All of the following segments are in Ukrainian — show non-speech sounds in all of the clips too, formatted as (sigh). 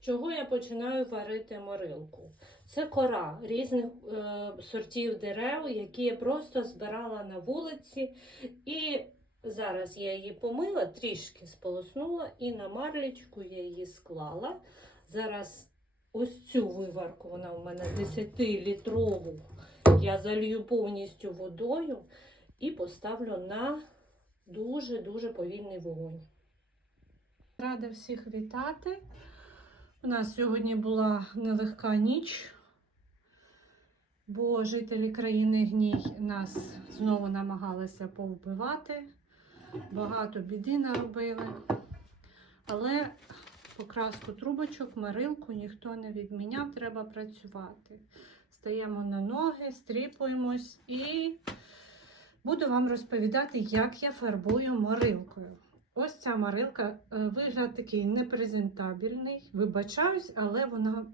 Чого я починаю варити морилку? Це кора різних е, сортів дерев, які я просто збирала на вулиці. І зараз я її помила, трішки сполоснула, і на марлічку я її склала. Зараз ось цю виварку, вона у мене 10-літрову, я залью повністю водою і поставлю на дуже-дуже повільний вогонь. Рада всіх вітати. У нас сьогодні була нелегка ніч, бо жителі країни Гній нас знову намагалися повбивати. Багато біди наробили. Але покраску трубочок, мирилку ніхто не відміняв, треба працювати. Стаємо на ноги, стріпуємось і буду вам розповідати, як я фарбую морилкою. Ось ця марилка, е, вигляд такий непрезентабельний. Вибачаюсь, але вона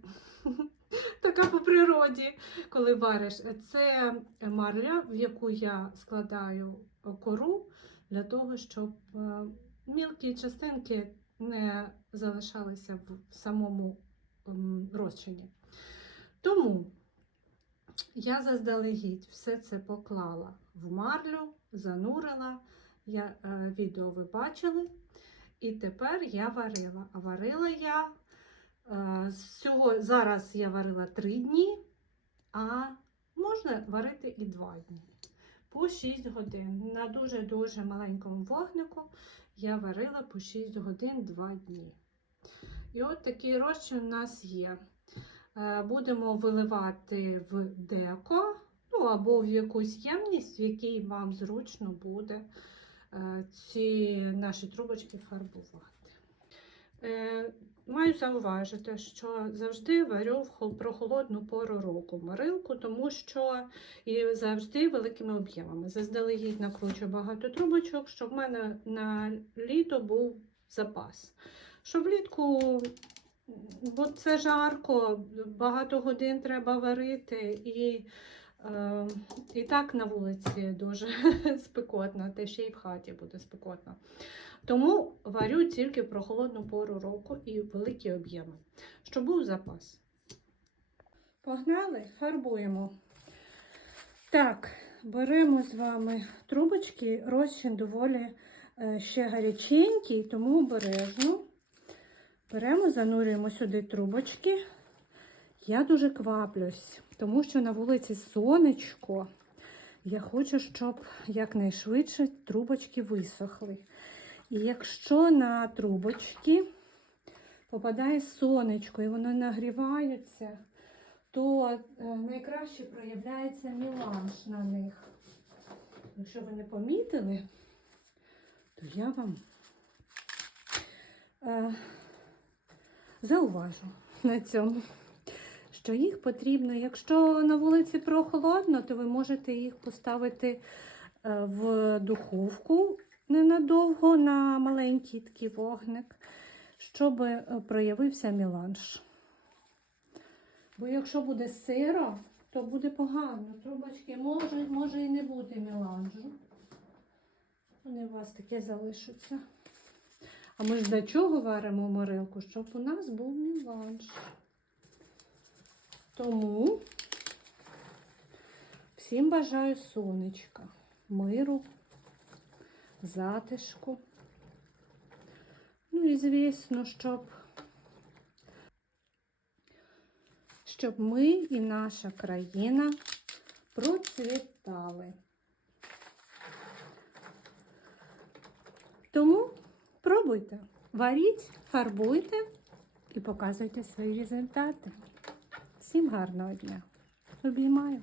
(laughs) така по природі, коли вариш. Це марля, в яку я складаю кору для того, щоб е, мілкі частинки не залишалися в самому розчині. Тому я заздалегідь все це поклала в марлю, занурила. Я, е, відео ви бачили. І тепер я варила. А варила я е, всього, зараз я варила 3 дні, а можна варити і 2 дні. По 6 годин. На дуже-дуже маленькому вогнику я варила по 6 годин 2 дні. І от такий розчин у нас є. Е, Будемо виливати в деко, ну або в якусь ємність, в якій вам зручно буде е, ці наші трубочки фарбувати. Е, Маю зауважити, що завжди варю в хол- прохолодну пору року морилку, тому що і завжди великими об'ємами. Заздалегідь накручу багато трубочок, щоб в мене на літо був запас. Що влітку, бо це жарко, багато годин треба варити, і, е, і так на вулиці дуже (laughs) спекотно, те ще й в хаті буде спекотно. Тому варю тільки в прохолодну пору року і великі об'єми, щоб був запас. Погнали, фарбуємо. Так, беремо з вами трубочки, розчин доволі е, ще гаряченький, тому обережно. Беремо, занурюємо сюди трубочки. Я дуже кваплюсь, тому що на вулиці сонечко. Я хочу, щоб якнайшвидше трубочки висохли. І якщо на трубочки попадає сонечко і воно нагрівається, то е, найкраще проявляється міланж на них. Якщо ви не помітили, то я вам е, зауважу на цьому, що їх потрібно, якщо на вулиці прохолодно, то ви можете їх поставити е, в духовку ненадовго на маленький такий вогник, щоб е, проявився міланж. Бо якщо буде сиро, то буде погано. Трубочки може, може і не бути міланжу. Вони у вас таке залишаться. А ми ж для чого варимо морилку? Щоб у нас був міланж. Тому всім бажаю сонечка, миру, затишку. Ну і звісно, щоб, щоб ми і наша країна процвітали. Тому пробуйте, варіть, фарбуйте і показуйте свої результати. Всім гарного дня! Обіймаю!